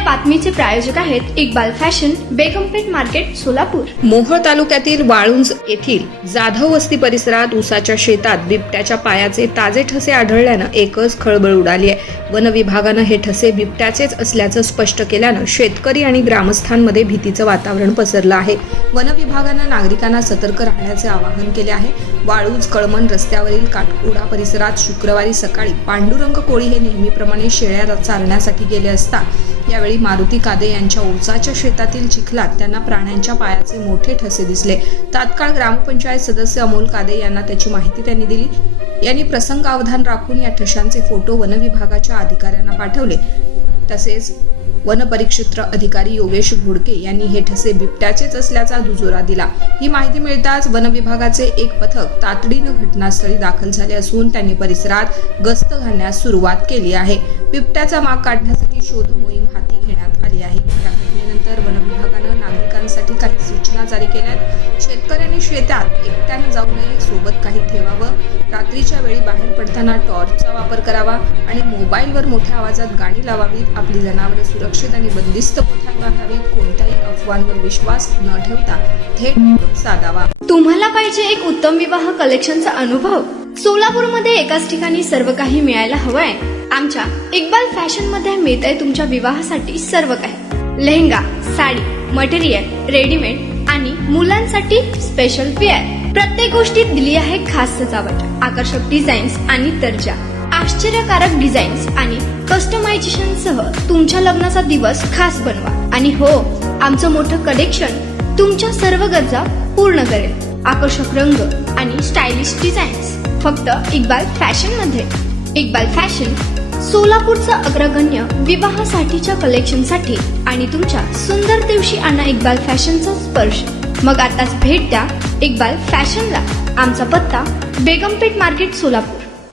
या बातमीचे प्रायोजक आहेत इक्बाल फॅशन, बेगमपेठ मार्केट, सोलापूर। मोहोळ तालुक्यातील वाळुंज येथील जाधव वस्ती परिसरात ऊसाच्या शेतात बिबट्याच्या पायाचे ताजे ठसे आढळल्यानं एकच खळबळ उडाली आहे। वन विभागानं हे ठसे बिबट्याचेच असल्याचं स्पष्ट केल्यानं शेतकरी आणि ग्रामस्थांमध्ये भीतीचं वातावरण पसरलं आहे। वन विभागानं नागरिकांना सतर्क राहण्याचे आवाहन केले आहे। वाळुंज कळमन रस्त्यावरील काटकोडा परिसरात शुक्रवारी सकाळी पांडुरंग कोळी हे नेहमीप्रमाणे शेळ्या चारण्यासाठी गेले असता यावेळी मारुती कादे यांच्या ऊसाच्या शेतातील चिखलात त्यांना प्राण्यांच्या पायाचे मोठे ठसे दिसले। तात्काळ ग्रामपंचायत सदस्य अमोल कादे यांना त्याची माहिती त्यांनी दिली। यांनी प्रसंगावधान राखून या ठशांचे फोटो वन विभागाच्या अधिकाऱ्यांना पाठवले। तसेच वन परिक्षेत्र अधिकारी योगेश घोडके यांनी हे ठसे बिबट्याचेच असल्याचा दुजोरा दिला। ही माहिती मिळताच वन विभागाचे एक पथक तातडीनं घटनास्थळी दाखल झाले असून त्यांनी परिसरात गस्त घालण्यास सुरुवात केली आहे। बिबट्याचा माग काढण्यासाठी शोध मोहीम हाती घेण्यात आली आहे। या घटनेनंतर वन विभागानं नागरिकांसाठी काही सूचना जारी केल्यात। शेतकऱ्यांनी शेतात एकट्यानं जाऊ नये, सोबत काही ठेवावं, रात्रीच्या वेळी बाहेर पडताना टॉर्चचा वापर करावा आणि मोबाईलवर मोठ्या आवाजात गाणी लावावीत। आपली जनावरं सुरक्षित आणि बंदिस्त गोठ्यात बांधावीत। कोणत्याही अफवांवर विश्वास न ठेवता थेट साधावा। तुम्हाला पाहिजे एक उत्तम विवाह कलेक्शनचा अनुभव? सोलापूरमध्ये एकाच ठिकाणी सर्व काही मिळायला हवंय। आमच्या इक्बाल फॅशन मध्ये मिळतंय तुमच्या विवाहासाठी सर्व काही। लेहंगा, साडी, मटेरियल, रेडीमेड आणि मुलांसाठी स्पेशल वेअर। प्रत्येक गोष्टीत दिली आहे खास सजावट, आकर्षक डिझाईन्स आणि दर्जा, आश्चर्यकारक डिझाईन्स आणि कस्टमायझेशन सह तुमच्या लग्नाचा दिवस खास बनवा। आणि हो, आमचं मोठं कलेक्शन तुमच्या सर्व गरजा पूर्ण करेल। आकर्षक रंग आणि स्टायलिश डिझाईन्स फक्त इक्बाल फॅशन मध्ये। इक्बाल फॅशन सोलापूरचा अग्रगण्य विवाहासाठीच्या कलेक्शनसाठी आणि तुमच्या सुंदर दिवशी आणा इक्बाल फॅशनचा स्पर्श। मग आताच भेट द्या इक्बाल फॅशनला। आमचा पत्ता बेगमपेठ मार्केट, सोलापूर।